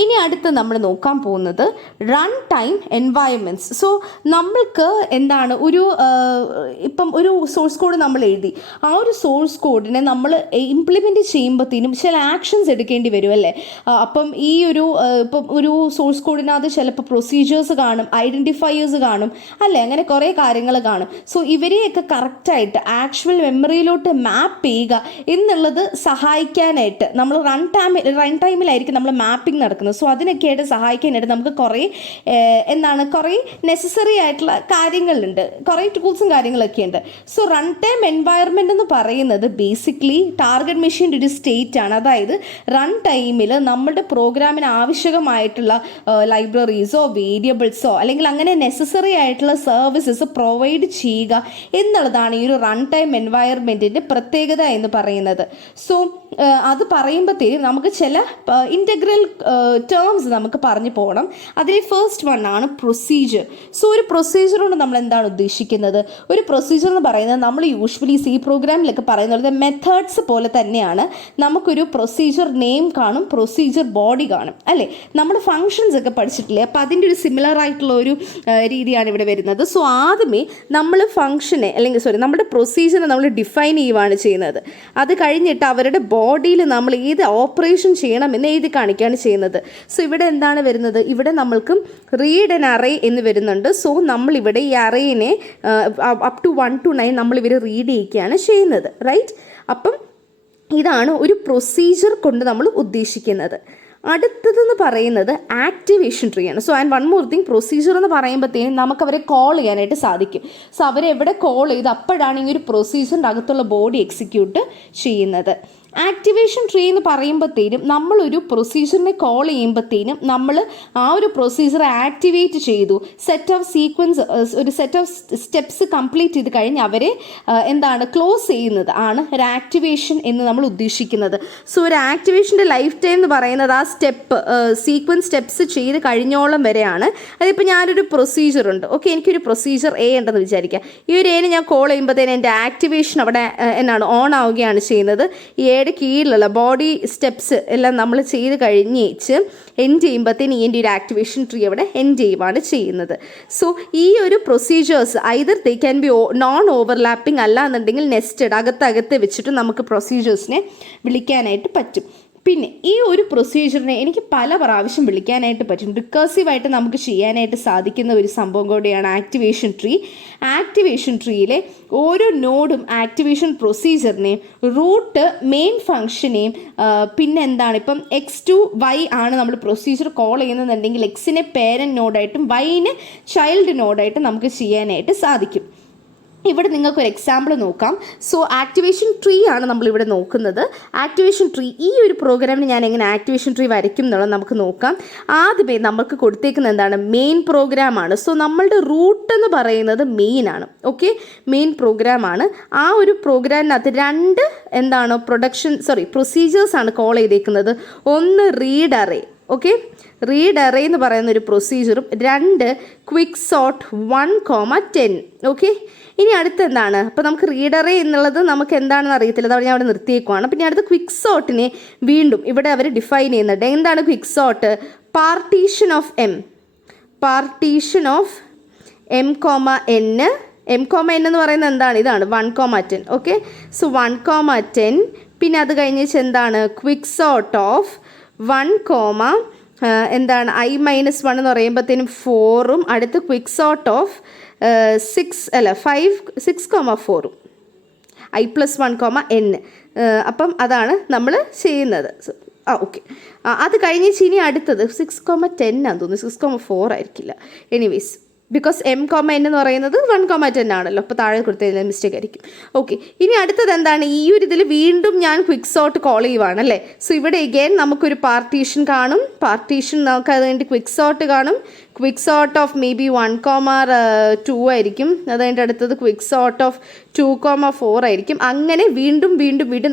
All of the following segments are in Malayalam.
ഇനി അടുത്ത് നമ്മൾ നോക്കാൻ പോകുന്നത് റൺ ടൈം എൻവയൺമെൻറ്റ്സ്. സോ നമ്മൾക്ക് എന്താണ് ഇപ്പം ഒരു സോഴ്സ് കോഡ് നമ്മൾ എഴുതി, ആ ഒരു സോഴ്സ് കോഡിനെ നമ്മൾ ഇംപ്ലിമെൻറ്റ് ചെയ്യുമ്പോഴത്തേനും ചില ആക്ഷൻസ് എടുക്കേണ്ടി വരും അല്ലേ. അപ്പം ഇപ്പം ഒരു സോഴ്സ് കോഡിനകത്ത് ചിലപ്പോൾ പ്രൊസീജിയേഴ്സ് കാണും, ഐഡൻറ്റിഫയേഴ്സ് കാണും അല്ലേ, അങ്ങനെ കുറേ കാര്യങ്ങൾ കാണും. സോ ഇവരെയൊക്കെ കറക്റ്റായിട്ട് ആക്ച്വൽ മെമ്മറിയിലോട്ട് മാപ്പ് ചെയ്യുക എന്നുള്ളത് സഹായിക്കാനായിട്ട് നമ്മൾ റൺ ടൈമിലായിരിക്കും നമ്മൾ മാപ്പിംഗ് നടക്കുന്നത്. സോ അതിനൊക്കെയായിട്ട് സഹായിക്കാനായിട്ട് നമുക്ക് കുറേ നെസസറി ആയിട്ടുള്ള കാര്യങ്ങളുണ്ട്, കുറേ ടൂൾസും കാര്യങ്ങളൊക്കെ ഉണ്ട്. സോ റൺ ടൈം എൻവയൺമെൻറ്റ് എന്ന് പറയുന്നത് ബേസിക്കലി ടാർഗറ്റ് മെഷീൻ്റെ ഒരു സ്റ്റേറ്റ് ആണ്. അതായത് റൺ ടൈമിൽ നമ്മുടെ പ്രോഗ്രാമിന് ആവശ്യമായിട്ടുള്ള ലൈബ്രറീസോ വേരിയബിൾസോ അല്ലെങ്കിൽ അങ്ങനെ നെസസറി ആയിട്ടുള്ള സർവീസസ് പ്രൊവൈഡ് ചെയ്യുക എന്നുള്ളതാണ് ഈ ഒരു റൺ ടൈം എൻവയൺമെൻറ്റിൻ്റെ പ്രത്യേകത എന്ന് പറയുന്നത്. സോ അത് പറയുമ്പോഴത്തേക്കും നമുക്ക് ചില ഇൻ്റഗ്രൽ ടേംസ് നമുക്ക് പറഞ്ഞു പോകണം. അതിൽ ഫസ്റ്റ് വൺ ആണ് പ്രൊസീജിയർ. സോ ഒരു പ്രൊസീജിയർ കൊണ്ട് നമ്മൾ എന്താണ് ഉദ്ദേശിക്കുന്നത്? ഒരു പ്രൊസീജിയർ എന്ന് പറയുന്നത് നമ്മൾ യൂഷ്വലി സി പ്രോഗ്രാമിലൊക്കെ പറയുന്നത് മെത്തേഡ്സ് പോലെ തന്നെയാണ്. നമുക്കൊരു പ്രൊസീജിയർ നെയിം കാണും, പ്രൊസീജിയർ ബോഡി കാണും അല്ലേ. നമ്മൾ ഫങ്ഷൻസ് ഒക്കെ പഠിച്ചിട്ടില്ലേ, അപ്പോൾ അതിൻ്റെ ഒരു സിമിലർ ആയിട്ടുള്ള ഒരു രീതിയാണ് ഇവിടെ വരുന്നത്. സോ ആദ്യമേ നമ്മൾ നമ്മുടെ പ്രൊസീജിയറിനെ നമ്മൾ ഡിഫൈൻ ചെയ്യുകയാണ് ചെയ്യുന്നത്. അത് കഴിഞ്ഞിട്ട് അവരുടെ ബോഡിയിൽ നമ്മൾ ഏത് ഓപ്പറേഷൻ ചെയ്യണമെന്ന് എഴുതി കാണിക്കുകയാണ് ചെയ്യുന്നത്. സോ ഇവിടെ എന്താണ് വരുന്നത്? ഇവിടെ നമ്മൾക്ക് റീഡ് ആൻ അറേ എന്ന് വരുന്നുണ്ട്. സോ നമ്മളിവിടെ ഈ അറേനെ അപ് ടു 1 to 9 നമ്മളിവർ റീഡ് ചെയ്യിക്കുകയാണ് ചെയ്യുന്നത്, റൈറ്റ്. അപ്പം ഇതാണ് ഒരു പ്രൊസീജിയർ കൊണ്ട് നമ്മൾ ഉദ്ദേശിക്കുന്നത്. അടുത്തതെന്ന് പറയുന്നത് ആക്ടിവേഷൻ ട്രീ ആണ്. So and one more thing, procedure എന്ന് പറയുമ്പോഴത്തേനും നമുക്ക് അവരെ കോൾ ചെയ്യാനായിട്ട് സാധിക്കും. സോ അവരെവിടെ കോൾ ചെയ്ത് അപ്പോഴാണ് ഈ ഒരു പ്രൊസീജിയറിൻ്റെ അകത്തുള്ള ബോഡി എക്സിക്യൂട്ട് ചെയ്യുന്നത്. ആക്ടിവേഷൻ ട്രീ എന്ന് പറയുമ്പോഴത്തേനും നമ്മളൊരു പ്രൊസീജിയറിനെ കോൾ ചെയ്യുമ്പോഴത്തേനും നമ്മൾ ആ ഒരു പ്രൊസീജിയർ ആക്ടിവേറ്റ് ചെയ്തു, സെറ്റ് ഓഫ് സ്റ്റെപ്സ് കംപ്ലീറ്റ് ചെയ്ത് കഴിഞ്ഞ് അവരെ ക്ലോസ് ചെയ്യുന്നത് ആണ് ഒരു ആക്ടിവേഷൻ എന്ന് നമ്മൾ ഉദ്ദേശിക്കുന്നത്. സോ ഒരു ആക്ടിവേഷൻ്റെ ലൈഫ് ടൈം എന്ന് പറയുന്നത് ആ സീക്വൻസ് സ്റ്റെപ്സ് ചെയ്ത് കഴിഞ്ഞോളം വരെയാണ്. അതിപ്പോൾ ഞാനൊരു പ്രൊസീജിയർ ഉണ്ട്, ഓക്കെ, എനിക്കൊരു പ്രൊസീജിയർ എ ഉണ്ടെന്ന് വിചാരിക്കാം. ഈ ഒരു എനെ ഞാൻ കോൾ ചെയ്യുമ്പോഴത്തേനും എൻ്റെ ആക്ടിവേഷൻ അവിടെ ഓൺ ആവുകയാണ് ചെയ്യുന്നത്. എയുടെ കീഴിലുള്ള ബോഡി സ്റ്റെപ്സ് എല്ലാം നമ്മൾ ചെയ്ത് കഴിഞ്ഞേച്ച് എൻഡ് ചെയ്യുമ്പോഴത്തേന് ഈ ഒരു ആക്ടിവേഷൻ ട്രീ അവിടെ എൻഡ് ചെയ്യുകയാണ് ചെയ്യുന്നത്. സോ ഈ ഒരു procedures either they can be non overlapping, അല്ല എന്നുണ്ടെങ്കിൽ നെസ്റ്റഡ്, അകത്തകത്ത് വെച്ചിട്ട് നമുക്ക് പ്രൊസീജിയേഴ്സിനെ വിളിക്കാനായിട്ട് പറ്റും. പിന്നെ ഈ ഒരു പ്രൊസീജിയറിനെ എനിക്ക് പല പ്രാവശ്യം വിളിക്കാനായിട്ട് പറ്റും. റിക്കേഴ്സീവായിട്ട് നമുക്ക് ചെയ്യാനായിട്ട് സാധിക്കുന്ന ഒരു സംഭവം കൂടിയാണ് ആക്ടിവേഷൻ ട്രീ. ആക്ടിവേഷൻ ട്രീയിലെ ഓരോ നോഡും ആക്ടിവേഷൻ പ്രൊസീജിയറിനെയും റൂട്ട് മെയിൻ ഫംഗ്ഷനെയും പിന്നെ ഇപ്പം X2Y ആണ് നമ്മൾ പ്രൊസീജിയർ കോൾ ചെയ്യുന്നതെന്നുണ്ടെങ്കിൽ എക്സിനെ പേരൻറ്റ് നോഡായിട്ടും വൈനെ ചൈൽഡ് നോഡായിട്ടും നമുക്ക് ചെയ്യാനായിട്ട് സാധിക്കും. ഇവിടെ നിങ്ങൾക്കൊരു എക്സാമ്പിൾ നോക്കാം. സോ ആക്ടിവേഷൻ ട്രീ ആണ് നമ്മളിവിടെ നോക്കുന്നത്. ആക്ടിവേഷൻ ട്രീ, ഈ ഒരു പ്രോഗ്രാമിന് ഞാൻ എങ്ങനെ ആക്ടിവേഷൻ ട്രീ വരയ്ക്കും എന്നുള്ളത് നമുക്ക് നോക്കാം. ആദ്യമേ നമുക്ക് കൊടുത്തേക്കുന്നത് മെയിൻ പ്രോഗ്രാമാണ്. സോ നമ്മളുടെ റൂട്ട് എന്ന് പറയുന്നത് മെയിൻ ആണ്, ഓക്കെ, മെയിൻ പ്രോഗ്രാമാണ്. ആ ഒരു പ്രോഗ്രാമിനകത്ത് രണ്ട് പ്രൊസീജിയേഴ്സ് ആണ് കോൾ ചെയ്തേക്കുന്നത്. ഒന്ന് read array, okay, read array എന്ന് പറയുന്ന ഒരു പ്രൊസീജിയറും, രണ്ട് ക്വിക്ക് സോർട്ട് 1,10, ഓക്കെ. ഇനി അടുത്ത് അപ്പോൾ നമുക്ക് റീഡ് അറേ എന്നുള്ളത് നമുക്ക് എന്താണെന്ന് അറിയത്തില്ല, അതാണ് ഞാൻ അവിടെ നിർത്തിയേക്കുവാണ്. പിന്നെ അടുത്ത് ക്വിക്ക് സോർട്ടിനെ വീണ്ടും ഇവിടെ അവർ ഡിഫൈൻ ചെയ്യുന്നുണ്ട്. എന്താണ് quick sort? Partition of M എന്ന് പറയുന്നത് ഇതാണ് 1,10, ഓക്കെ. സോ 1,10. പിന്നെ അത് കഴിഞ്ഞിട്ട് ക്വിക്ക് സോർട്ട് ഓഫ് 1, I-1 എന്ന് പറയുമ്പോഴത്തേനും 4ഉം അടുത്ത് quick sort of 6,4 I+1, N. അപ്പം അതാണ് നമ്മൾ ചെയ്യുന്നത്. ഓക്കെ, അത് കഴിഞ്ഞ് ഇനി അടുത്തത് 6,10 ആണെന്ന് തോന്നുന്നു, 6,4 ആയിരിക്കില്ല. എനിവേസ്, ബിക്കോസ് M, N എന്ന് പറയുന്നത് 1,10 ആണല്ലോ, അപ്പോൾ താഴെ കൊടുത്തതിൽ മിസ്റ്റേക്ക് ആയിരിക്കും. ഓക്കെ, ഇനി അടുത്തത് ഈ ഒരു ഇതിൽ വീണ്ടും ഞാൻ ക്വിക്ക് സോർട്ട് കോൾ ചെയ്യുവാണ് അല്ലേ. സോ ഇവിടെ എഗെയിൻ നമുക്കൊരു പാർട്ടീഷൻ കാണും, നമുക്ക് അതിൻ്റെ ക്വിക്ക് സോർട്ട് കാണും. Quick sort of may be 1,2 ആയിരിക്കും. അതിൻ്റെ അടുത്തത് ക്വിക്ക് സോർട്ട് ഓഫ് 2,4 ആയിരിക്കും. അങ്ങനെ വീണ്ടും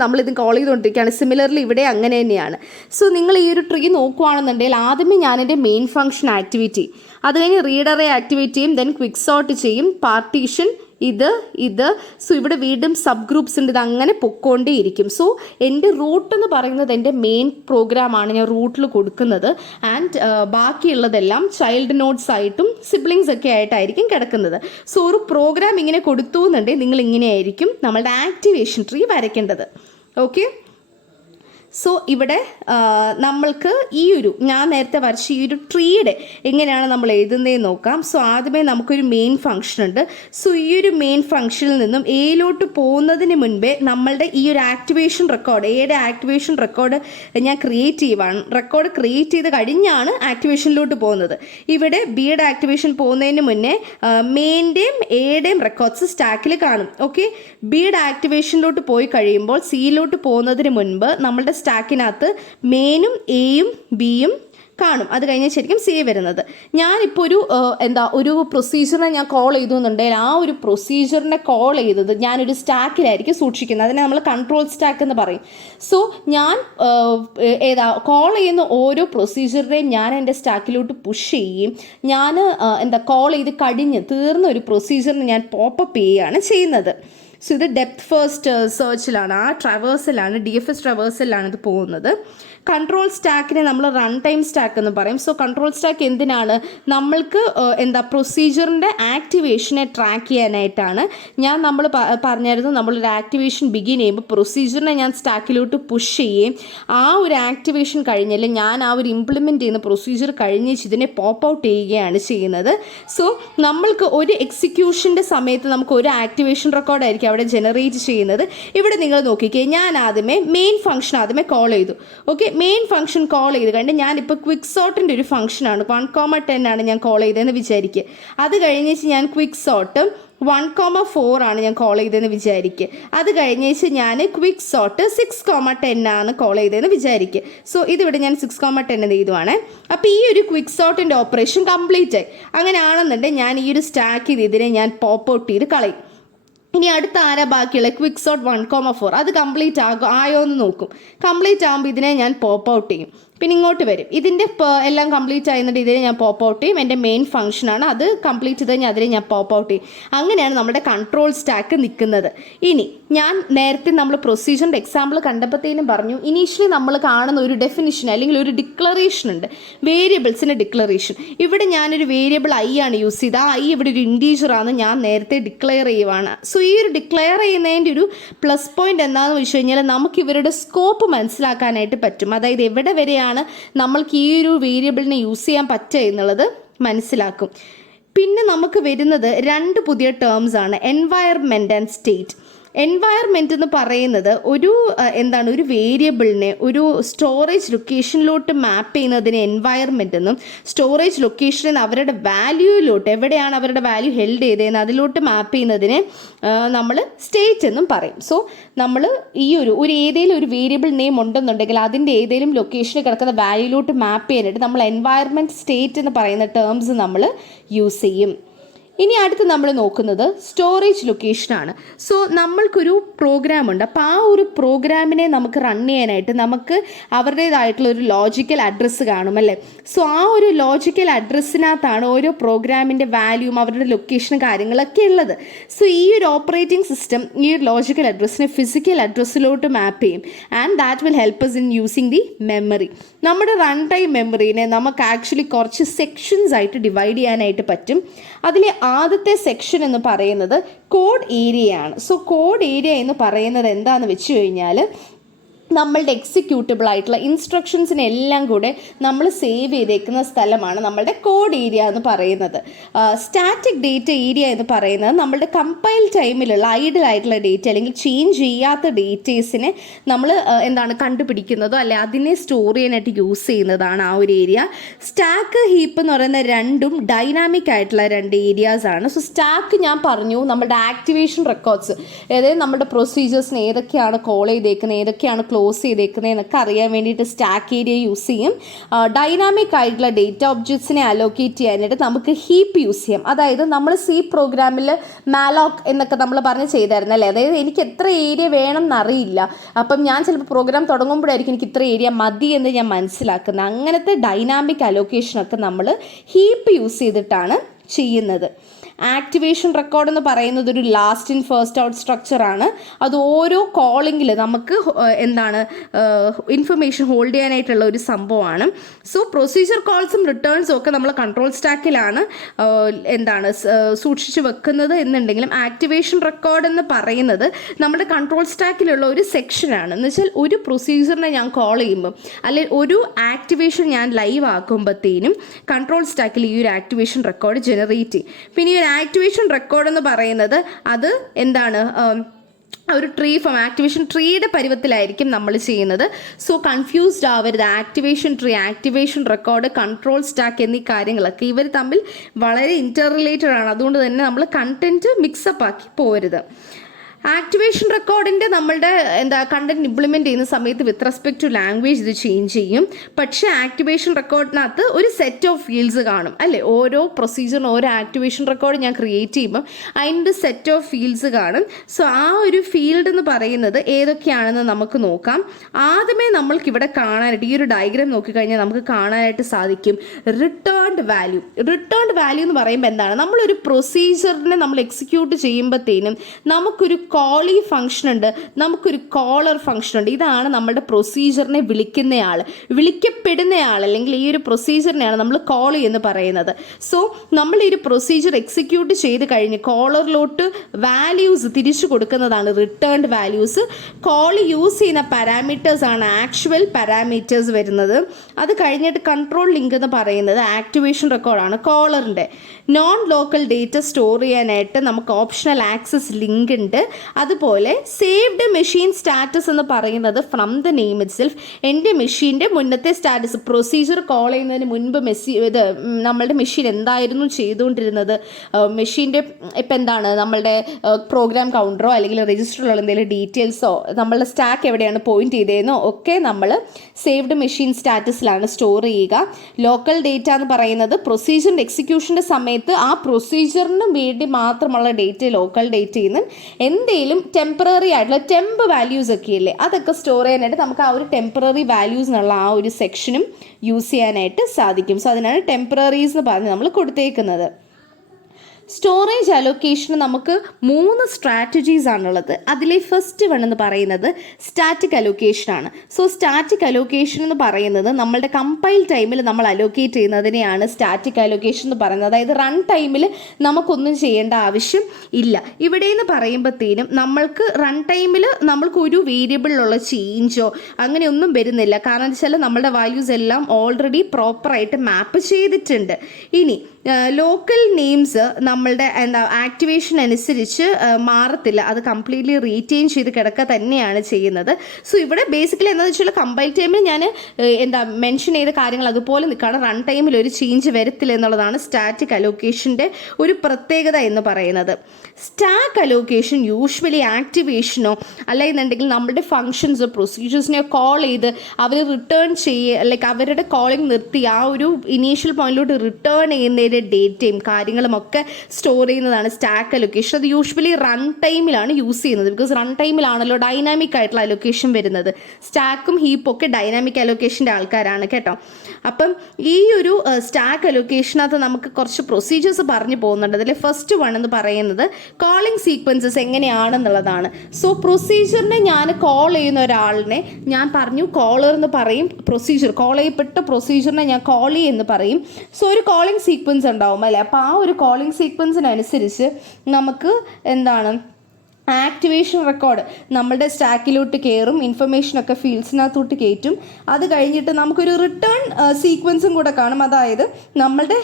നമ്മളിത് കോൾ ചെയ്തുകൊണ്ടിരിക്കുകയാണ്. സിമിലർലി ഇവിടെ അങ്ങനെ തന്നെയാണ്. സോ നിങ്ങൾ ഈ ഒരു ട്രീ നോക്കുകയാണെന്നുണ്ടെങ്കിൽ ആദ്യമേ ഞാനെൻ്റെ മെയിൻ ഫംഗ്ഷൻ ആക്ടിവേറ്റ് ചെയ്യും, അത് കഴിഞ്ഞ് റീഡ് അറേ ആക്ടിവേറ്റ് ചെയ്യും, ദെൻ ക്വിക്ക് സോർട്ട് ചെയ്യും, പാർട്ടീഷൻ ഇത് സോ ഇവിടെ വീണ്ടും സബ് ഗ്രൂപ്പ്സ് ഉണ്ട്, ഇത് അങ്ങനെ പൊക്കോണ്ടേയിരിക്കും. സോ എൻ്റെ റൂട്ട് എന്ന് പറയുന്നത് എൻ്റെ മെയിൻ പ്രോഗ്രാമാണ് ഞാൻ റൂട്ടിൽ കൊടുക്കുന്നത്. ആൻഡ് ബാക്കിയുള്ളതെല്ലാം ചൈൽഡ് നോട്ട്സ് ആയിട്ടും സിബ്ലിങ്സ് ഒക്കെ ആയിട്ടായിരിക്കും കിടക്കുന്നത്. സോ ഒരു പ്രോഗ്രാം ഇങ്ങനെ കൊടുത്തു എന്നുണ്ടെങ്കിൽ നിങ്ങൾ ഇങ്ങനെയായിരിക്കും നമ്മളുടെ ആക്ടിവേഷൻ ട്രീ വരയ്ക്കേണ്ടത്. ഓക്കെ, സോ ഇവിടെ നമ്മൾക്ക് ഞാൻ നേരത്തെ വരച്ച ഈ ഒരു ട്രീയുടെ എങ്ങനെയാണ് നമ്മൾ എഴുതുന്നതെന്ന് നോക്കാം. സോ ആദ്യമേ നമുക്കൊരു മെയിൻ ഫംഗ്ഷൻ ഉണ്ട്. സോ ഈ ഒരു മെയിൻ ഫംഗ്ഷനിൽ നിന്നും എയിലോട്ട് പോകുന്നതിന് മുൻപേ നമ്മളുടെ ഈ ഒരു ആക്ടിവേഷൻ റെക്കോർഡ്, എയുടെ ആക്ടിവേഷൻ റെക്കോർഡ് ഞാൻ ക്രിയേറ്റ് ചെയ്യുവാണ്. റെക്കോർഡ് ക്രിയേറ്റ് ചെയ്ത് കഴിഞ്ഞാണ് ആക്ടിവേഷനിലോട്ട് പോകുന്നത്. ഇവിടെ ബിയുടെ ആക്ടിവേഷൻ പോകുന്നതിന് മുന്നേ മെയിൻ്റെയും എയുടെയും റെക്കോർഡ്സ് സ്റ്റാക്കിൽ കാണും. ഓക്കെ, ബിയുടെ ആക്ടിവേഷനിലോട്ട് പോയി കഴിയുമ്പോൾ സിയിലോട്ട് പോകുന്നതിന് മുൻപ് നമ്മളുടെ സ്റ്റാക്കിനകത്ത് മെയിനും എയും ബിയും കാണും. അത് കഴിഞ്ഞ് ശരിക്കും സി വരുന്നത്. ഞാനിപ്പോൾ ഒരു പ്രൊസീജിയറിനെ ഞാൻ കോൾ ചെയ്തു എന്നുണ്ടെങ്കിൽ ആ ഒരു പ്രൊസീജിയറിനെ കോൾ ചെയ്തത് ഞാനൊരു സ്റ്റാക്കിലായിരിക്കും സൂക്ഷിക്കുന്നത്. അതിനെ നമ്മൾ കൺട്രോൾ സ്റ്റാക്ക് എന്ന് പറയും. സോ ഞാൻ കോൾ ചെയ്യുന്ന ഓരോ പ്രൊസീജിയറിനെയും ഞാൻ എൻ്റെ സ്റ്റാക്കിലോട്ട് പുഷ് ചെയ്യും. ഞാൻ കോൾ ചെയ്ത് തീർന്ന ഒരു പ്രൊസീജിയറിന് ഞാൻ പോപ്പപ്പ് ചെയ്യുകയാണ് ചെയ്യുന്നത്. സോ ഇത് ഡെപ്ത് ഫസ്റ്റ് സെർച്ചിലാണ്, ആ ട്രാവേഴ്സലാണ്, DFS ട്രാവേഴ്സലാണ് ഇത് പോകുന്നത്. കൺട്രോൾ സ്റ്റാക്കിനെ നമ്മൾ റൺ ടൈം സ്റ്റാക്ക് എന്ന് പറയും. സോ കൺട്രോൾ സ്റ്റാക്ക് എന്തിനാണ്? നമ്മൾക്ക് പ്രൊസീജിയറിൻ്റെ ആക്ടിവേഷനെ ട്രാക്ക് ചെയ്യാനായിട്ടാണ്. നമ്മൾ പറഞ്ഞായിരുന്നു, നമ്മളൊരു ആക്ടിവേഷൻ ബിഗിൻ ചെയ്യുമ്പോൾ പ്രൊസീജിയറിനെ ഞാൻ സ്റ്റാക്കിലോട്ട് പുഷ് ചെയ്യുകയും ആ ഒരു ആക്ടിവേഷൻ കഴിഞ്ഞാൽ ഞാൻ ആ ഒരു ഇംപ്ലിമെൻറ്റ് ചെയ്യുന്ന പ്രൊസീജിയർ കഴിഞ്ഞ് ഇതിനെ പോപ്പ് ഔട്ട് ചെയ്യുകയാണ് ചെയ്യുന്നത്. സോ നമ്മൾക്ക് ഒരു എക്സിക്യൂഷൻ്റെ സമയത്ത് നമുക്ക് ഒരു ആക്ടിവേഷൻ റെക്കോർഡായിരിക്കും അവിടെ ജനറേറ്റ് ചെയ്യുന്നത്. ഇവിടെ നിങ്ങൾ നോക്കിക്കേ, ഞാൻ ആദ്യമേ മെയിൻ ഫംഗ്ഷൻ കോൾ ചെയ്തു. ഓക്കെ, മെയിൻ ഫംഗ്ഷൻ കോൾ ചെയ്ത് കഴിഞ്ഞ് ഞാനിപ്പോൾ ക്വിക്ക് സോർട്ടിൻ്റെ ഒരു ഫംഗ്ഷനാണ് 1,10 ആണ് ഞാൻ കോൾ ചെയ്തതെന്ന് വിചാരിക്കുക. അത് കഴിഞ്ഞേച്ച് ഞാൻ ക്വിക്ക് സോർട്ട് 1,4 ആണ് ഞാൻ കോൾ ചെയ്തതെന്ന് വിചാരിക്കുക. അത് കഴിഞ്ഞേച്ച് ഞാൻ ക്വിക്ക് സോർട്ട് 6,10 ആണ് കോൾ ചെയ്തതെന്ന് വിചാരിക്കുക. സോ ഇതിവിടെ ഞാൻ 6,10 എന്ന് എഴുതുവാണ്. അപ്പോൾ ഈ ഒരു ക്വിക്ക് സോർട്ടിൻ്റെ ഓപ്പറേഷൻ കംപ്ലീറ്റ് ആയി. അങ്ങനെയാണെന്നുണ്ടെങ്കിൽ ഞാൻ ഈ ഒരു സ്റ്റാക്ക് ഇതിനെ ഞാൻ പോപ്പ് ഔട്ട് ചെയ്ത് കളയും. ഇനി അടുത്ത ആരാ ബാക്കിയുള്ള ക്വിക്ക് സോർട്ട് 1,4 അത് കംപ്ലീറ്റ് ആയോ എന്ന് നോക്കും. കംപ്ലീറ്റ് ആകുമ്പോൾ ഇതിനെ ഞാൻ പോപ്പ് ഔട്ട് ചെയ്യും. പിന്നെ ഇങ്ങോട്ട് വരും, ഇതിൻ്റെ എല്ലാം കംപ്ലീറ്റ് ആയിരുന്നിട്ട് ഇതിനെ ഞാൻ പോപ്പ് ഔട്ട് ചെയ്യും. എൻ്റെ മെയിൻ ഫംഗ്ഷനാണ്, അത് കംപ്ലീറ്റ് ചെയ്ത് കഴിഞ്ഞാൽ അതിനെ ഞാൻ പോപ്പ് ഔട്ട് ചെയ്യും. അങ്ങനെയാണ് നമ്മുടെ കൺട്രോൾ സ്റ്റാക്ക് നിൽക്കുന്നത്. ഇനി ഞാൻ നേരത്തെ നമ്മൾ പ്രൊസീജിയറിൻ്റെ എക്സാമ്പിൾ കണ്ടപ്പോഴത്തേനും പറഞ്ഞു, ഇനീഷ്യലി നമ്മൾ കാണുന്ന ഒരു ഡെഫിനിഷൻ അല്ലെങ്കിൽ ഒരു ഡിക്ലറേഷൻ ഉണ്ട്, വേരിയബിൾസിൻ്റെ ഡിക്ലറേഷൻ. ഇവിടെ ഞാനൊരു വേരിയബിൾ ഐ ആണ് യൂസ് ചെയ്തത്. ആ ഐ ഇവിടെ ഒരു ഇൻറ്റീജറാണ്, ഞാൻ നേരത്തെ ഡിക്ലെയർ ചെയ്യുവാണ്. സോ ഈ ഒരു ഡിക്ലെയർ ചെയ്യുന്നതിൻ്റെ ഒരു പ്ലസ് പോയിന്റ് എന്താണെന്ന് വെച്ച് കഴിഞ്ഞാൽ നമുക്ക് ഇവരുടെ സ്കോപ്പ് മനസ്സിലാക്കാനായിട്ട് പറ്റും. അതായത് എവിടെ വരെയാണ് നമ്മൾക്ക് ഈ ഒരു വേരിയബിളിനെ യൂസ് ചെയ്യാൻ പറ്റുക എന്നുള്ളത് മനസ്സിലാക്കും. പിന്നെ നമുക്ക് വരുന്നത് 2 പുതിയ ടേംസ് ആണ്, എൻവയറമെൻറ്റ് ആൻഡ് സ്റ്റേറ്റ്. എൻവയറമെൻറ്റ് എന്ന് പറയുന്നത് ഒരു വേരിയബിളിനെ ഒരു സ്റ്റോറേജ് ലൊക്കേഷനിലോട്ട് മാപ്പ് ചെയ്യുന്നതിന് എൻവയറമെൻ്റ് എന്നും, സ്റ്റോറേജ് ലൊക്കേഷനിൽ നിന്ന് അവരുടെ വാല്യൂയിലോട്ട് എവിടെയാണ് അവരുടെ വാല്യൂ ഹെൽഡ് ചെയ്തതെന്ന് അതിലോട്ട് മാപ്പ് ചെയ്യുന്നതിന് നമ്മൾ സ്റ്റേറ്റ് എന്നും പറയും. സോ നമ്മൾ ഈ ഏതെങ്കിലും ഒരു വേരിയബിൾ നെയിം ഉണ്ടെന്നുണ്ടെങ്കിൽ അതിൻ്റെ ഏതെങ്കിലും ലൊക്കേഷനിൽ കിടക്കുന്ന വാല്യൂയിലോട്ട് മാപ്പ് ചെയ്യാനായിട്ട് നമ്മൾ എൻവയറമെൻറ്റ് സ്റ്റേറ്റ് എന്ന് പറയുന്ന ടേംസ് നമ്മൾ യൂസ് ചെയ്യും. ഇനി അടുത്ത് നമ്മൾ നോക്കുന്നത് സ്റ്റോറേജ് ലൊക്കേഷനാണ്. സോ നമ്മൾക്കൊരു പ്രോഗ്രാം ഉണ്ട്. അപ്പോൾ ആ ഒരു പ്രോഗ്രാമിനെ നമുക്ക് റൺ ചെയ്യാനായിട്ട് നമുക്ക് അവരുടേതായിട്ടുള്ള ഒരു ലോജിക്കൽ അഡ്രസ്സ് കാണും അല്ലേ. സോ ആ ഒരു ലോജിക്കൽ അഡ്രസ്സിനകത്താണ് ഓരോ പ്രോഗ്രാമിൻ്റെ വാല്യൂവും അവരുടെ ലൊക്കേഷനും കാര്യങ്ങളൊക്കെ ഉള്ളത്. സോ ഈ ഒരു ഓപ്പറേറ്റിംഗ് സിസ്റ്റം ഈ ഒരു ലോജിക്കൽ അഡ്രസ്സിനെ ഫിസിക്കൽ അഡ്രസ്സിലോട്ട് മാപ്പ് ചെയ്യും. And that will help us in using the memory. നമ്മുടെ റൺ ടൈം മെമ്മറീനെ നമുക്ക് ആക്ച്വലി കുറച്ച് സെക്ഷൻസ് ആയിട്ട് ഡിവൈഡ് ചെയ്യാനായിട്ട് പറ്റും. അതിലെ ആദ്യത്തെ സെക്ഷൻ എന്ന് പറയുന്നത് കോഡ് ഏരിയയാണ്. സോ കോഡ് ഏരിയ എന്ന് പറയുന്നത് എന്താണെന്ന് വെച്ച് കഴിഞ്ഞാൽ നമ്മളുടെ എക്സിക്യൂട്ടബിൾ ആയിട്ടുള്ള ഇൻസ്ട്രക്ഷൻസിനെ എല്ലാം കൂടെ നമ്മൾ സേവ് ചെയ്തേക്കുന്ന സ്ഥലമാണ് നമ്മളുടെ കോഡ് ഏരിയ എന്ന് പറയുന്നത്. സ്റ്റാറ്റിക് ഡേറ്റ ഏരിയ എന്ന് പറയുന്നത് നമ്മളുടെ കമ്പൈൽ ടൈമിലുള്ള ഐഡിൽ ആയിട്ടുള്ള ഡേറ്റ അല്ലെങ്കിൽ ചേഞ്ച് ചെയ്യാത്ത ഡേറ്റേഴ്സിനെ നമ്മൾ കണ്ടുപിടിക്കുന്നതോ അല്ലെ അതിനെ സ്റ്റോർ ചെയ്യാനായിട്ട് യൂസ് ചെയ്യുന്നതാണ് ആ ഒരു ഏരിയ. സ്റ്റാക്ക് ഹീപ്പ് എന്ന് പറയുന്ന രണ്ടും ഡൈനാമിക് ആയിട്ടുള്ള 2 ഏരിയാസ് ആണ്. സോ സ്റ്റാക്ക് ഞാൻ പറഞ്ഞു നമ്മുടെ ആക്ടിവേഷൻ റെക്കോർഡ്സ്, അതായത് നമ്മുടെ പ്രൊസീജിയേഴ്സിന് ഏതൊക്കെയാണ് കോൾ ചെയ്തേക്കുന്നത്, ഏതൊക്കെയാണ് ക്ലോസ് ചെയ്തേക്കുന്നത് എന്നൊക്കെ അറിയാൻ വേണ്ടിയിട്ട് സ്റ്റാക്ക് ഏരിയ യൂസ് ചെയ്യും. ഡൈനാമിക് ആയിട്ടുള്ള ഡേറ്റ ഒബ്ജക്ട്സിനെ അലോക്കേറ്റ് ചെയ്യാനായിട്ട് നമുക്ക് ഹീപ്പ് യൂസ് ചെയ്യാം. അതായത് നമ്മൾ സി പ്രോഗ്രാമിൽ മാലോക്ക് എന്നൊക്കെ നമ്മൾ പറഞ്ഞ് ചെയ്തായിരുന്നല്ലേ, അതായത് എനിക്ക് എത്ര ഏരിയ വേണം എന്നറിയില്ല, അപ്പം ഞാൻ ചിലപ്പോൾ പ്രോഗ്രാം തുടങ്ങുമ്പോഴായിരിക്കും എനിക്ക് ഇത്ര ഏരിയ മതി എന്ന് ഞാൻ മനസ്സിലാക്കുന്നത്. അങ്ങനത്തെ ഡൈനാമിക് അലോക്കേഷനൊക്കെ നമ്മൾ ഹീപ്പ് യൂസ് ചെയ്തിട്ടാണ് ചെയ്യുന്നത്. ആക്ടിവേഷൻ റെക്കോർഡ് എന്ന് പറയുന്നത് ഒരു ലാസ്റ്റ് ഇൻ ഫസ്റ്റ് ഔട്ട് സ്ട്രക്ചറാണ്. അത് ഓരോ കോളിങ്ങിൽ നമുക്ക് എന്താണ് ഇൻഫർമേഷൻ ഹോൾഡ് ചെയ്യാനായിട്ടുള്ള ഒരു സംഭവമാണ്. സോ പ്രൊസീജിയർ കോൾസും റിട്ടേൺസും ഒക്കെ നമ്മൾ കൺട്രോൾ സ്റ്റാക്കിലാണ് എന്താണ് സൂക്ഷിച്ച് വെക്കുന്നത് എന്നുണ്ടെങ്കിലും ആക്ടിവേഷൻ റെക്കോർഡ് എന്ന് പറയുന്നത് നമ്മുടെ കൺട്രോൾ സ്റ്റാക്കിലുള്ള ഒരു സെക്ഷനാണ്. എന്ന് വെച്ചാൽ ഒരു പ്രൊസീജിയറിനെ ഞാൻ കോൾ ചെയ്യുമ്പോൾ അല്ലെങ്കിൽ ഒരു ആക്ടിവേഷൻ ഞാൻ ലൈവ് ആക്കുമ്പോഴത്തേനും കൺട്രോൾ സ്റ്റാക്കിൽ ഈ ഒരു ആക്ടിവേഷൻ റെക്കോർഡ് ജനറേറ്റ് ചെയ്യും. പിന്നെ ഈ ഒരു ആക്ടിവേഷൻ റെക്കോർഡ് എന്ന് പറയുന്നത് അത് എന്താണ് ഒരു ട്രീ ഫോം ആക്ടിവേഷൻ ട്രീയുടെ പരുവത്തിലായിരിക്കും നമ്മൾ ചെയ്യുന്നത്. സോ കൺഫ്യൂസ്ഡ് ആവരുത്. Activation tree, activation record, control stack എന്നീ കാര്യങ്ങളൊക്കെ ഇവർ തമ്മിൽ വളരെ ഇൻ്റർ റിലേറ്റഡ് ആണ്. അതുകൊണ്ട് തന്നെ നമ്മൾ കണ്ടന്റ് മിക്സപ്പ് ആക്കി പോരുത്. ആക്ടിവേഷൻ റെക്കോർഡിൻ്റെ നമ്മളുടെ കണ്ടന്റ് ഇംപ്ലിമെൻറ്റ് ചെയ്യുന്ന സമയത്ത് വിത്ത് റെസ്പെക്ട് ടു ലാംഗ്വേജ് ഇത് ചേഞ്ച് ചെയ്യും. പക്ഷേ ആക്ടിവേഷൻ റെക്കോർഡിനകത്ത് ഒരു സെറ്റ് ഓഫ് ഫീൽഡ്സ് കാണും അല്ലേ? ഓരോ പ്രൊസീജിയറിന് ഓരോ ആക്ടിവേഷൻ റെക്കോർഡ് ഞാൻ ക്രിയേറ്റ് ചെയ്യുമ്പോൾ അതിൻ്റെ സെറ്റ് ഓഫ് ഫീൽഡ്സ് കാണും. സോ ആ ഒരു ഫീൽഡ് എന്ന് പറയുന്നത് ഏതൊക്കെയാണെന്ന് നമുക്ക് നോക്കാം. ആദ്യമേ നമ്മൾക്കിവിടെ കാണാനായിട്ട് ഈ ഒരു ഡയഗ്രാം നോക്കിക്കഴിഞ്ഞാൽ നമുക്ക് കാണാനായിട്ട് സാധിക്കും റിട്ടേൺഡ് വാല്യൂ. റിട്ടേൺഡ് വാല്യൂ എന്ന് പറയുമ്പോൾ എന്താണ്? നമ്മളൊരു പ്രൊസീജിയറിനെ നമ്മൾ എക്സിക്യൂട്ട് ചെയ്യുമ്പോഴത്തേനും നമുക്കൊരു കോളി ഫംഗ്ഷൻ ഉണ്ട്, നമുക്കൊരു കോളർ ഫംഗ്ഷൻ ഉണ്ട്. ഇതാണ് നമ്മുടെ പ്രൊസീജിയറിനെ വിളിക്കപ്പെടുന്നയാൾ അല്ലെങ്കിൽ ഈ ഒരു പ്രൊസീജിയറിനെയാണ് നമ്മൾ കോൾ എന്ന് പറയുന്നത്. സോ നമ്മൾ ഈ ഒരു പ്രൊസീജിയർ എക്സിക്യൂട്ട് ചെയ്ത് കഴിഞ്ഞ് കോളറിലോട്ട് വാല്യൂസ് തിരിച്ചു കൊടുക്കുന്നതാണ് റിട്ടേൺഡ് വാല്യൂസ്. കോൾ യൂസ് ചെയ്യുന്ന പാരാമീറ്റേഴ്സ് ആണ് ആക്ച്വൽ പാരാമീറ്റേഴ്സ് വരുന്നത്. അത് കഴിഞ്ഞിട്ട് കൺട്രോൾ ലിങ്ക് എന്ന് പറയുന്നത് ആക്ടിവേഷൻ റെക്കോർഡാണ് കോളറിൻ്റെ. നോൺ ലോക്കൽ ഡേറ്റ സ്റ്റോർ ചെയ്യാനായിട്ട് നമുക്ക് ഓപ്ഷണൽ ആക്സസ് ലിങ്ക് ഉണ്ട്. അതുപോലെ സേവ്ഡ് മെഷീൻ സ്റ്റാറ്റസ് എന്ന് പറയുന്നത് from the name it self എൻ്റെ മെഷീൻ്റെ മുന്നത്തെ സ്റ്റാറ്റസ് പ്രൊസീജിയർ കോൾ ചെയ്യുന്നതിന് മുൻപ് നമ്മളുടെ മെഷീൻ എന്തായിരുന്നു ചെയ്തുകൊണ്ടിരുന്നത്, മെഷീൻ്റെ ഇപ്പം എന്താണ് നമ്മളുടെ പ്രോഗ്രാം കൗണ്ടറോ അല്ലെങ്കിൽ രജിസ്റ്ററിലുള്ള എന്തെങ്കിലും ഡീറ്റെയിൽസോ നമ്മളുടെ സ്റ്റാക്ക് എവിടെയാണ് പോയിന്റ് ചെയ്തതെന്നോ ഒക്കെ നമ്മൾ സേവ്ഡ് മെഷീൻ സ്റ്റാറ്റസിലാണ് സ്റ്റോർ ചെയ്യുക. ലോക്കൽ ഡേറ്റ എന്ന് പറയുന്നത് പ്രൊസീജിയറിൻ്റെ എക്സിക്യൂഷൻ്റെ സമയത്ത് ആ പ്രൊസീജിയറിന് വേണ്ടി മാത്രമുള്ള ഡേറ്റ ലോക്കൽ ഡേറ്റയിൽ നിന്ന് എന്തെങ്കിലും ടെമ്പററി ആയിട്ടുള്ള ടെമ്പ് വാല്യൂസ് ഒക്കെ ഇല്ലേ അതൊക്കെ സ്റ്റോർ ചെയ്യാനായിട്ട് നമുക്ക് ആ ഒരു ടെമ്പററി വാല്യൂസ് എന്നുള്ള ആ ഒരു സെക്ഷനും യൂസ് ചെയ്യാനായിട്ട് സാധിക്കും. സോ അതിനാണ് ടെമ്പററീസ് എന്ന് പറഞ്ഞ് നമ്മൾ കൊടുത്തേക്കുന്നത്. സ്റ്റോറേജ് അലോക്കേഷന് നമുക്ക് 3 സ്ട്രാറ്റജീസ് ആണുള്ളത്. അതിലെ ഫസ്റ്റ് വൺ എന്ന് പറയുന്നത് സ്റ്റാറ്റിക് അലോക്കേഷനാണ്. സോ സ്റ്റാറ്റിക് അലോക്കേഷൻ എന്ന് പറയുന്നത് നമ്മളുടെ കമ്പൈൽ ടൈമിൽ നമ്മൾ അലോക്കേറ്റ് ചെയ്യുന്നതിനെയാണ് സ്റ്റാറ്റിക് അലോക്കേഷൻ എന്ന് പറയുന്നത്. അതായത് റൺ ടൈമിൽ നമുക്കൊന്നും ചെയ്യേണ്ട ആവശ്യം ഇല്ല. ഇവിടെ എന്ന് പറയുമ്പോഴത്തേനും നമ്മൾക്ക് റൺ ടൈമിൽ നമ്മൾക്ക് ഒരു വേരിയബിളിലുള്ള ചേഞ്ചോ അങ്ങനെയൊന്നും വരുന്നില്ല. കാരണം എന്താ വെച്ചാൽ നമ്മളുടെ വാല്യൂസ് എല്ലാം ഓൾറെഡി പ്രോപ്പറായിട്ട് മാപ്പ് ചെയ്തിട്ടുണ്ട്. ഇനി ലോക്കൽ നെയിംസ് നമ്മളുടെ ആക്ടിവേഷൻ അനുസരിച്ച് മാറത്തില്ല, അത് കംപ്ലീറ്റ്ലി റീറ്റെയിൻ ചെയ്ത് കിടക്കുക തന്നെയാണ് ചെയ്യുന്നത്. സോ ഇവിടെ ബേസിക്കലി എന്താണെന്ന് വെച്ചാൽ കമ്പൈൽ ടൈമിൽ ഞാൻ മെൻഷൻ ചെയ്ത കാര്യങ്ങൾ അതുപോലെ നിൽക്കുകയാണ്. റൺ ടൈമിൽ ഒരു ചേഞ്ച് വരത്തില്ല എന്നുള്ളതാണ് സ്റ്റാറ്റിക് അലോക്കേഷൻ്റെ ഒരു പ്രത്യേകത എന്ന് പറയുന്നത്. സ്റ്റാക്ക് അലോക്കേഷൻ യൂഷ്വലി ആക്ടിവേഷനോ അല്ലെന്നുണ്ടെങ്കിൽ നമ്മുടെ ഫങ്ഷൻസോ പ്രൊസീജിയേഴ്സിനെയോ കോൾ ചെയ്ത് അവർ റിട്ടേൺ ചെയ്യുക ലൈക്ക് അവരുടെ കോളിംഗ് നിർത്തി ആ ഒരു ഇനീഷ്യൽ പോയിന്റിലോട്ട് റിട്ടേൺ ചെയ്യുന്നതിൻ്റെ ഡേറ്റയും കാര്യങ്ങളും ഒക്കെ സ്റ്റോർ ചെയ്യുന്നതാണ് സ്റ്റാക്ക് അലോക്കേഷൻ. അത് യൂഷ്വലി റൺ ടൈമിലാണ് യൂസ് ചെയ്യുന്നത്. ബിക്കോസ് റൺ ടൈമിലാണല്ലോ ഡൈനാമിക് ആയിട്ടുള്ള അലോക്കേഷൻ വരുന്നത്. സ്റ്റാക്കും ഹീപ്പും ഒക്കെ ഡൈനാമിക് അലോക്കേഷൻ്റെ ആൾക്കാരാണ് കേട്ടോ. അപ്പം ഈ ഒരു സ്റ്റാക്ക് അലോക്കേഷനകത്ത് നമുക്ക് കുറച്ച് പ്രൊസീജിയേഴ്സ് പറഞ്ഞു പോകുന്നുണ്ട്. അതിൽ ഫസ്റ്റ് വൺ എന്ന് പറയുന്നത് കോളിംഗ് സീക്വൻസസ് എങ്ങനെയാണെന്നുള്ളതാണ്. സോ പ്രൊസീജിയറിനെ ഞാൻ കോൾ ചെയ്യുന്ന ഒരാളിനെ ഞാൻ പറഞ്ഞു കോളർ എന്ന് പറയും, പ്രൊസീജിയർ കോൾ ചെയ്യപ്പെട്ട പ്രൊസീജിയറിനെ ഞാൻ കോളി എന്ന് പറയും. സോ ഒരു കോളിംഗ് സീക്വൻസ് ഉണ്ടാവും അല്ലേ? അപ്പോൾ ആ ഒരു കോളിംഗ് സീക്വൻസിനനുസരിച്ച് നമുക്ക് എന്താണ് ആക്ടിവേഷൻ റെക്കോർഡ് നമ്മളുടെ സ്റ്റാക്കിലോട്ട് കയറും, ഇൻഫർമേഷനൊക്കെ ഫീൽഡ്സിനകത്തോട്ട് കയറ്റും. അത് കഴിഞ്ഞിട്ട് നമുക്കൊരു റിട്ടേൺ സീക്വൻസും കൂടെ കാണും. അതായത് നമ്മളുടെ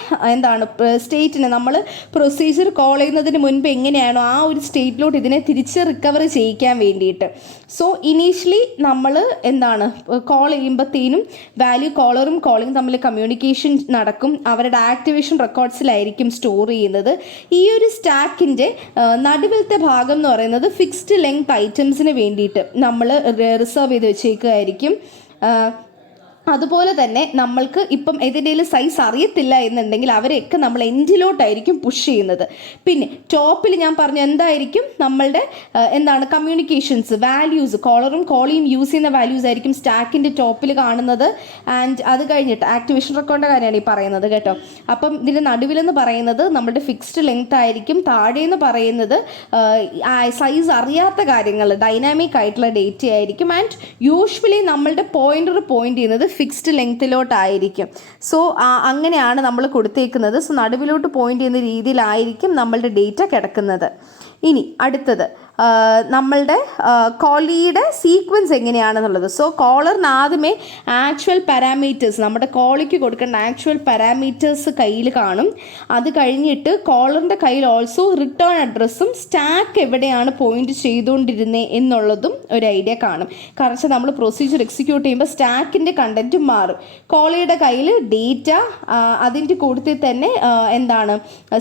സ്റ്റേറ്റിനെ നമ്മൾ പ്രൊസീജിയർ കോൾ ചെയ്യുന്നതിന് മുൻപ് എങ്ങനെയാണോ ആ ഒരു സ്റ്റേറ്റിലോട്ട് ഇതിനെ തിരിച്ച് റിക്കവർ ചെയ്യിക്കാൻ വേണ്ടിയിട്ട്. സോ ഇനീഷ്യലി നമ്മൾ കോൾ ചെയ്യുമ്പോഴത്തേനും വാല്യൂ കോളറും കോളിംഗ് തമ്മിൽ കമ്മ്യൂണിക്കേഷൻ നടക്കും. അവരുടെ ആക്ടിവേഷൻ റെക്കോർഡ്സിലായിരിക്കും സ്റ്റോർ ചെയ്യുന്നത്. ഈ ഒരു സ്റ്റാക്കിൻ്റെ നടുവിലത്തെ ഭാഗം എന്ന് പറയുന്നത് ഫിക്സ്ഡ് ലെങ്ത് ഐറ്റംസിന് വേണ്ടിയിട്ട് നമ്മൾ റിസർവ് ചെയ്ത് വെച്ചേക്കുകയായിരിക്കും. അതുപോലെ തന്നെ നമ്മൾക്ക് ഇപ്പം ഏതിൻ്റെയും സൈസ് അറിയത്തില്ല എന്നുണ്ടെങ്കിൽ അവരെയൊക്കെ നമ്മൾ എൻഡിലോട്ടായിരിക്കും പുഷ് ചെയ്യുന്നത്. പിന്നെ ടോപ്പിൽ ഞാൻ പറഞ്ഞു എന്തായിരിക്കും നമ്മളുടെ എന്താണ് കമ്മ്യൂണിക്കേഷൻസ് വാല്യൂസ്, കോളറും കോളിയും യൂസ് ചെയ്യുന്ന വാല്യൂസ് ആയിരിക്കും സ്റ്റാക്കിൻ്റെ ടോപ്പിൽ കാണുന്നത്. ആൻഡ് അത് കഴിഞ്ഞിട്ട് ആക്ടിവേഷൻ റെക്കോർഡിൻ്റെ കാര്യമാണ് ഈ പറയുന്നത് കേട്ടോ. അപ്പം ഇതിൻ്റെ നടുവിലെന്ന് പറയുന്നത് നമ്മുടെ ഫിക്സ്ഡ് ലെങ്ത് ആയിരിക്കും, താഴേന്ന് പറയുന്നത് സൈസ് അറിയാത്ത കാര്യങ്ങൾ ഡൈനാമിക് ആയിട്ടുള്ള ഡേറ്റ ആയിരിക്കും. ആൻഡ് യൂഷ്വലി നമ്മളുടെ പോയിൻ്റർ പോയിന്റ് ചെയ്യുന്നത് ഫിക്സ്ഡ് ലെങ്ത്തിലോട്ടായിരിക്കും. സോ അങ്ങനെയാണ് നമ്മൾ കൊടുത്തേക്കുന്നത്. സോ നടുവിലോട്ട് പോയിന്റ് ചെയ്യുന്ന രീതിയിലായിരിക്കും നമ്മളുടെ ഡേറ്റ കിടക്കുന്നത്. ഇനി അടുത്തത് നമ്മളുടെ കോളിയുടെ സീക്വൻസ് എങ്ങനെയാണെന്നുള്ളത്. സോ കോളറിന് ആദ്യമേ ആക്ച്വൽ പാരാമീറ്റേഴ്സ്, നമ്മുടെ കോളിക്ക് കൊടുക്കേണ്ട ആക്ച്വൽ പാരാമീറ്റേഴ്സ് കയ്യിൽ കാണും. അത് കഴിഞ്ഞിട്ട് കോളറിൻ്റെ കയ്യിൽ ഓൾസോ റിട്ടേൺ അഡ്രസ്സും സ്റ്റാക്ക് എവിടെയാണ് പോയിന്റ് ചെയ്തുകൊണ്ടിരുന്നത് എന്നുള്ളതും ഒരു ഐഡിയ കാണും. കാരണം നമ്മൾ പ്രൊസീജിയർ എക്സിക്യൂട്ട് ചെയ്യുമ്പോൾ സ്റ്റാക്കിൻ്റെ കണ്ടൻറ്റ് മാറും. കോളിയുടെ കയ്യിൽ ഡേറ്റ, അതിൻ്റെ കൂട്ടത്തിൽ തന്നെ എന്താണ്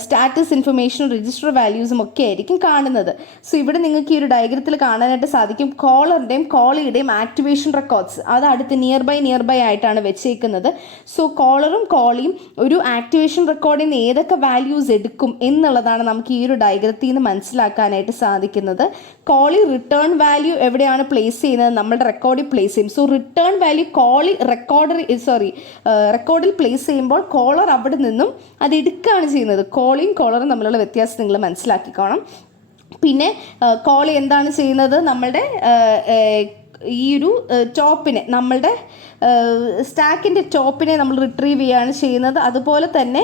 സ്റ്റാറ്റസ് ഇൻഫർമേഷനും രജിസ്റ്റർ വാല്യൂസും ഒക്കെ ആയിരിക്കും കാണുന്നത്. സോ ഇവിടെ നിങ്ങൾക്ക് ഈ ഒരു ഡയഗ്രത്തിൽ കാണാനായിട്ട് സാധിക്കും കോളറിൻ്റെയും കോളിയുടെയും ആക്ടിവേഷൻ റെക്കോർഡ്സ് അത് അടുത്ത് നിയർ ബൈ ആയിട്ടാണ് വെച്ചേക്കുന്നത്. സോ കോളറും കോളിയും ഒരു ആക്ടിവേഷൻ റെക്കോർഡിൽ നിന്ന് ഏതൊക്കെ വാല്യൂസ് എടുക്കും എന്നുള്ളതാണ് നമുക്ക് ഈ ഒരു ഡയഗ്രത്തിൽ നിന്ന് മനസ്സിലാക്കാനായിട്ട് സാധിക്കുന്നത്. കോളി റിട്ടേൺ വാല്യൂ എവിടെയാണ് പ്ലേസ് ചെയ്യുന്നത്, നമ്മുടെ റെക്കോർഡിൽ പ്ലേസ് ചെയ്യും. സോ റിട്ടേൺ വാല്യൂ കോളി റെക്കോർഡിൽ പ്ലേസ് ചെയ്യുമ്പോൾ കോളർ അവിടെ നിന്നും അത് എടുക്കുകയാണ് ചെയ്യുന്നത്. കോളിയും കോളറും തമ്മിലുള്ള വ്യത്യാസം നിങ്ങൾ മനസ്സിലാക്കിക്കോണം. പിന്നെ കോളി എന്താണ് ചെയ്യുന്നത്, നമ്മളുടെ ഈ ഒരു ടോപ്പിനെ, നമ്മളുടെ സ്റ്റാക്കിൻ്റെ ടോപ്പിനെ നമ്മൾ റിട്രീവ് ചെയ്യുകയാണ് ചെയ്യുന്നത്. അതുപോലെ തന്നെ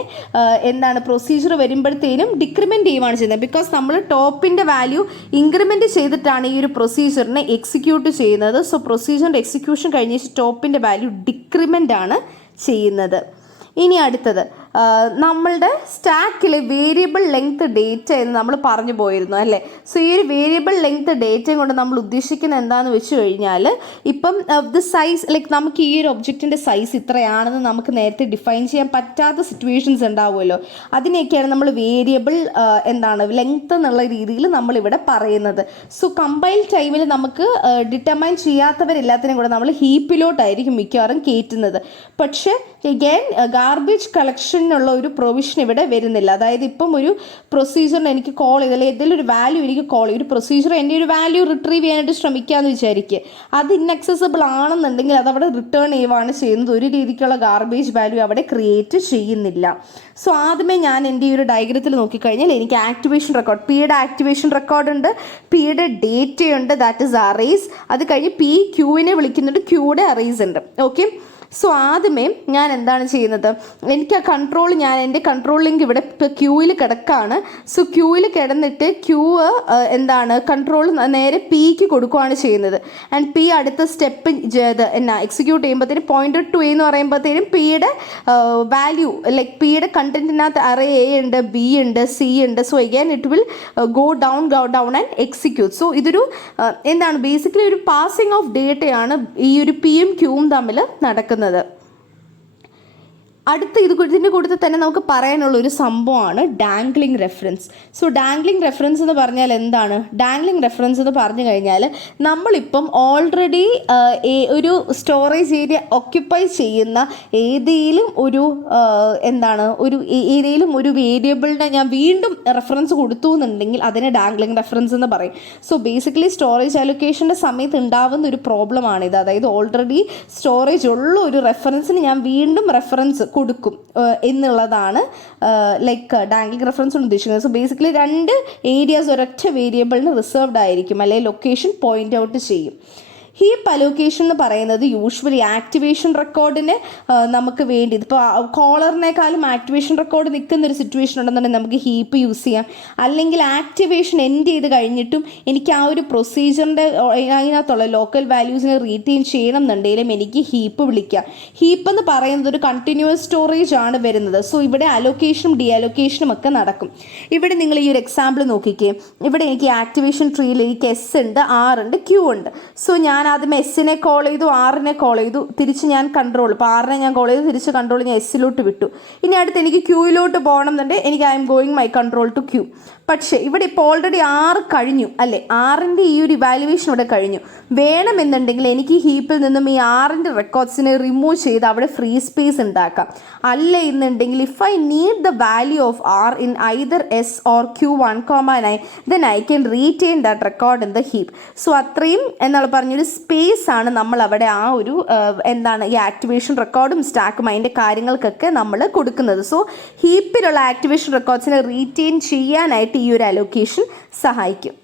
എന്താണ് പ്രൊസീജിയർ വരുമ്പോഴത്തേനും ഡിക്രിമെൻറ്റ് ചെയ്യുകയാണ് ചെയ്യുന്നത്. ബിക്കോസ് നമ്മൾ ടോപ്പിൻ്റെ വാല്യൂ ഇൻക്രിമെൻറ്റ് ചെയ്തിട്ടാണ് ഈ ഒരു പ്രൊസീജിയറിനെ എക്സിക്യൂട്ട് ചെയ്യുന്നത്. സോ പ്രൊസീജിയറിൻ്റെ എക്സിക്യൂഷൻ കഴിഞ്ഞിട്ട് ടോപ്പിൻ്റെ വാല്യൂ ഡിക്രിമെൻ്റ് ആണ് ചെയ്യുന്നത്. ഇനി അടുത്തത് നമ്മളുടെ സ്റ്റാക്കിലെ വേരിയബിൾ ലെങ്ത് ഡേറ്റ എന്ന് നമ്മൾ പറഞ്ഞു പോയിരുന്നു അല്ലേ. സോ ഈ ഒരു വേരിയബിൾ ലെങ്ത് ഡേറ്റയും കൊണ്ട് നമ്മൾ ഉദ്ദേശിക്കുന്നത് എന്താണെന്ന് വെച്ച് കഴിഞ്ഞാൽ, ഇപ്പം ദ സൈസ് ലൈക്ക് നമുക്ക് ഈ ഒരു ഒബ്ജക്റ്റിൻ്റെ സൈസ് ഇത്രയാണെന്ന് നമുക്ക് നേരത്തെ ഡിഫൈൻ ചെയ്യാൻ പറ്റാത്ത സിറ്റുവേഷൻസ് ഉണ്ടാവുമല്ലോ. അതിനെയൊക്കെയാണ് നമ്മൾ വേരിയബിൾ ലെങ്ത് എന്നുള്ള രീതിയിൽ നമ്മളിവിടെ പറയുന്നത്. സോ കമ്പൈൽ ടൈമിൽ നമുക്ക് ഡിറ്റർമൈൻ ചെയ്യാത്തവരെല്ലാത്തിനും കൂടെ നമ്മൾ ഹീപ്പിലോട്ടായിരിക്കും മിക്കവാറും കയറ്റുന്നത്. പക്ഷേ അഗൈൻ ഗാർബേജ് കളക്ഷനുള്ള ഒരു പ്രൊവിഷൻ ഇവിടെ വരുന്നില്ല. അതായത് ഇപ്പം ഒരു പ്രൊസീജിയറിന് എനിക്ക് കോൾ ചെയ്ത് അല്ലെങ്കിൽ ഏതെങ്കിലും ഒരു വാല്യൂ എനിക്ക് കോൾ ചെയ്യും, ഒരു പ്രൊസീജിയർ എൻ്റെ ഒരു വാല്യൂ റിട്രീവ് ചെയ്യാനായിട്ട് ശ്രമിക്കാമെന്ന് വിചാരിക്കുക. അത് ഇൻഅക്സസിബിൾ ആണെന്നുണ്ടെങ്കിൽ അതവിടെ റിട്ടേൺ ചെയ്യുകയാണ് ചെയ്യുന്നത്. ഒരു രീതിക്കുള്ള ഗാർബേജ് വാല്യൂ അവിടെ ക്രിയേറ്റ് ചെയ്യുന്നില്ല. സോ ആദ്യമേ ഞാൻ എൻ്റെ ഈ ഒരു ഡയഗ്രത്തിൽ നോക്കിക്കഴിഞ്ഞാൽ എനിക്ക് ആക്ടിവേഷൻ റെക്കോർഡ്, പിയുടെ ആക്ടിവേഷൻ റെക്കോർഡ് ഉണ്ട്, പിയുടെ ഡേറ്റയുണ്ട്, ദാറ്റ് ഇസ് അറേസ്. അത് കഴിഞ്ഞ് പി ക്യൂവിനെ വിളിക്കുന്നുണ്ട്, ക്യൂയുടെ അറേസ് ഉണ്ട്. ഓക്കെ. സോ ആദ്യമേ ഞാൻ എന്താണ് ചെയ്യുന്നത്, എനിക്ക് ആ കൺട്രോൾ, ഞാൻ എൻ്റെ കൺട്രോൾ ലിങ്ക് ഇവിടെ ഇപ്പോൾ ക്യൂവിൽ കിടക്കുകയാണ്. സോ ക്യൂവിൽ കിടന്നിട്ട് ക്യൂ കൺട്രോൾ നേരെ പിക്ക് കൊടുക്കുകയാണ് ചെയ്യുന്നത്. ആൻഡ് പി അടുത്ത സ്റ്റെപ്പ് എക്സിക്യൂട്ട് ചെയ്യുമ്പോഴത്തേനും പോയിൻ്റർ ടു എന്ന് പറയുമ്പോഴത്തേനും പിയുടെ വാല്യൂ ലൈക്ക് പിയുടെ കണ്ടൻറ്റിനകത്ത് അറേ എ ഉണ്ട്, ബി ഉണ്ട്, സി ഉണ്ട്. So again it will go down and execute. So ഇതൊരു ബേസിക്കലി ഒരു പാസിംഗ് ഓഫ് ഡേറ്റയാണ് ഈ ഒരു പിയും ക്യൂവും തമ്മിൽ നടക്കുന്നത്. അടുത്ത ഇതിൻ്റെ കൂട്ടത്തിൽ തന്നെ നമുക്ക് പറയാനുള്ള ഒരു സംഭവമാണ് dangling reference. So dangling reference എന്ന് പറഞ്ഞാൽ എന്താണ്? ഡാംഗ്ലിംഗ് റെഫറൻസ് എന്ന് പറഞ്ഞു കഴിഞ്ഞാൽ നമ്മളിപ്പം ഓൾറെഡി ഒരു സ്റ്റോറേജ് ഏരിയ ഓക്യുപ്പൈ ചെയ്യുന്ന ഏതെങ്കിലും ഒരു വേരിയബിളിനെ ഞാൻ വീണ്ടും റെഫറൻസ് കൊടുത്തു എന്നുണ്ടെങ്കിൽ അതിനെ ഡാംഗ്ലിംഗ് റെഫറൻസ് എന്ന് പറയും. സോ ബേസിക്കലി സ്റ്റോറേജ് അലൊക്കേഷൻ്റെ സമയത്ത് ഉണ്ടാവുന്ന ഒരു പ്രോബ്ലമാണിത്. അതായത് ഓൾറെഡി സ്റ്റോറേജ് ഉള്ള ഒരു റെഫറൻസിന് ഞാൻ വീണ്ടും റെഫറൻസ് കൊടുക്കും എന്നുള്ളതാണ് ലൈക്ക് ഡാംഗ്ലിംഗ് റെഫറൻസ് കൊണ്ട് ഉദ്ദേശിക്കുന്നത്. സോ ബേസിക്കലി രണ്ട് ഏരിയാസ് ഒരൊറ്റ വേരിയബിളിന് റിസർവ്ഡ് ആയിരിക്കും, അല്ലെങ്കിൽ ലൊക്കേഷൻ പോയിന്റ് ഔട്ട് ചെയ്യും. ഹീപ്പ് അലോക്കേഷൻ എന്ന് പറയുന്നത് യൂഷ്വലി ആക്ടിവേഷൻ റെക്കോർഡിന് നമുക്ക് വേണ്ടി, ഇപ്പോൾ കോളറിനേക്കാളും ആക്ടിവേഷൻ റെക്കോർഡ് നിൽക്കുന്ന ഒരു സിറ്റുവേഷൻ ഉണ്ടെന്നുണ്ടെങ്കിൽ നമുക്ക് ഹീപ്പ് യൂസ് ചെയ്യാം. അല്ലെങ്കിൽ ആക്ടിവേഷൻ എൻഡ് ചെയ്ത് കഴിഞ്ഞിട്ടും എനിക്ക് ആ ഒരു പ്രൊസീജിയറിൻ്റെ അതിനകത്തുള്ള ലോക്കൽ വാല്യൂസിനെ റീറ്റെയിൻ ചെയ്യണം എന്നുണ്ടെങ്കിലും എനിക്ക് ഹീപ്പ് വിളിക്കാം. ഹീപ്പ് എന്ന് പറയുന്നത് ഒരു കണ്ടിന്യൂസ് സ്റ്റോറേജ് ആണ് വരുന്നത്. സോ ഇവിടെ അലോക്കേഷനും ഡി അലോക്കേഷനും ഒക്കെ നടക്കും. ഇവിടെ നിങ്ങൾ ഈ ഒരു എക്സാമ്പിൾ നോക്കിക്കേ. ഇവിടെ എനിക്ക് ആക്ടിവേഷൻ ട്രീയിൽ എനിക്ക് എസ് ഉണ്ട്, ആർ ഉണ്ട്, ക്യൂ ഉണ്ട്. സോ ഞാൻ ഞാൻ ആദ്യം എസ്സിനെ കോൾ ചെയ്തു, ആറിനെ കോൾ ചെയ്തു, തിരിച്ച് ഞാൻ കൺട്രോൾ, ഇപ്പോൾ ആറിനെ ഞാൻ കോൾ ചെയ്തു, തിരിച്ച് കൺട്രോൾ ഞാൻ എസ്സിലോട്ട് വിട്ടു. ഇനി അടുത്ത് എനിക്ക് ക്യൂയിലോട്ട് പോകണം എന്നുണ്ടെങ്കിൽ എനിക്ക് I am going my control to queue. പക്ഷേ ഇവിടെ ഇപ്പോൾ ഓൾറെഡി 6 കഴിഞ്ഞു അല്ലേ, 6ൻ്റെ ഈ ഒരു ഇവാലുവേഷൻ ഇവിടെ കഴിഞ്ഞു. വേണമെന്നുണ്ടെങ്കിൽ എനിക്ക് ഈ ഹീപ്പിൽ നിന്നും ഈ 6ൻ്റെ റെക്കോർഡ്സിനെ റിമൂവ് ചെയ്ത് അവിടെ ഫ്രീ സ്പേസ് ഉണ്ടാക്കാം. അല്ല എന്നുണ്ടെങ്കിൽ if I need the value of R in either S or Q 1,9 then I can retain that record in the heap. So അത്രയും എന്നുള്ള പറഞ്ഞൊരു സ്പേസ് ആണ് നമ്മൾ അവിടെ ആ ഒരു ഈ ആക്ടിവേഷൻ റെക്കോർഡും സ്റ്റാക്കും അതിൻ്റെ കാര്യങ്ങൾക്കൊക്കെ നമ്മൾ കൊടുക്കുന്നത്. സോ ഹീപ്പിലുള്ള ആക്ടിവേഷൻ റെക്കോർഡ്സിനെ റീറ്റെയിൻ ചെയ്യാനായിട്ട് ഈ ഒരു അലോക്കേഷൻ സഹായിക്കും.